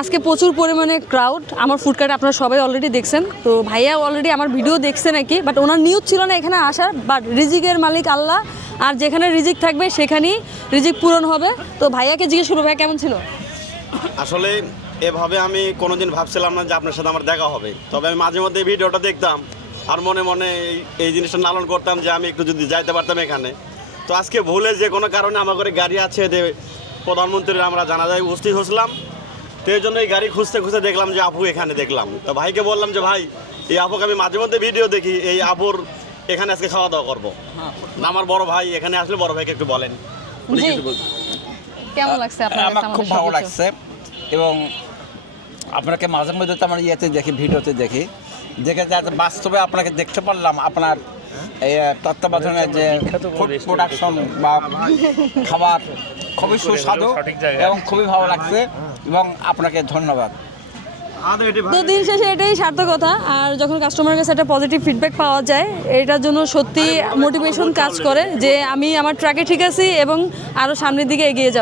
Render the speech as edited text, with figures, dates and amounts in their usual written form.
আজকে প্রচুর পরিমাণে ক্রাউড। আমার ফুড কার্ট আপনারা সবাই অলরেডি দেখছেন, তো ভাইয়া অলরেডি আমার ভিডিও দেখছে নাকি, বাট ওনার নিউজ ছিল না এখানে আসার, বাট রিজিকের মালিক আল্লাহ, আর যেখানে রিজিক থাকবে সেখানেই রিজিক পূরণ হবে। তো ভাইয়াকে জিজ্ঞেস করবো, ভাইয়া কেমন ছিল? আসলে এভাবে আমি কোনোদিন ভাবছিলাম না যে আপনার সাথে আমার দেখা হবে, তবে আমি মাঝে মধ্যে ভিডিওটা দেখতাম আর মনে মনে এই জিনিসটা লালন করতাম যে আমি একটু যদি যাইতে পারতাম এখানে। তো আজকে ভুলে যে কোনো কারণে আমার ঘরে গাড়ি আছে, প্রধানমন্ত্রীর আমরা জানাজায় উপস্থিত হয়েছিলাম, তো এই জন্য এই গাড়ি খুঁজতে খুঁজতে দেখলাম যে আপু এখানে দেখলাম। তো ভাইকে বললাম যে ভাই, এই আপুকে আমি মাঝে মধ্যে ভিডিও দেখি, এই আপুর এখানে আজকে খাওয়া দাওয়া করবো। আমার বড় ভাই এখানে আসলে বড় ভাইকে একটু বলেন। উনি কিছু বলছেন। কেমন লাগছে আপনার আমার খুব ভালো লাগছে, এবং আপনাকে মাঝে মধ্যে তো আমার ইয়েতে দেখি, ভিডিওতে দেখে যাতে বাস্তবে আপনাকে দেখতে পারলাম, আপনার এই তত্ত্বাবধানে যে ফুড প্রোডাকশন বা খাবার খুবই সুস্বাদু এবং খুবই ভালো লাগছে, এবং আপনাকে ধন্যবাদ। তো দিন শেষে এটাই সার্থকতা। আর যখন কাস্টমারের কাছে একটা পজিটিভ ফিডব্যাক পাওয়া যায়, এটার জন্য সত্যি মোটিভেশন কাজ করে যে আমি আমার ট্র্যাকে ঠিক আছি এবং আরও সামনের দিকে এগিয়ে যাব।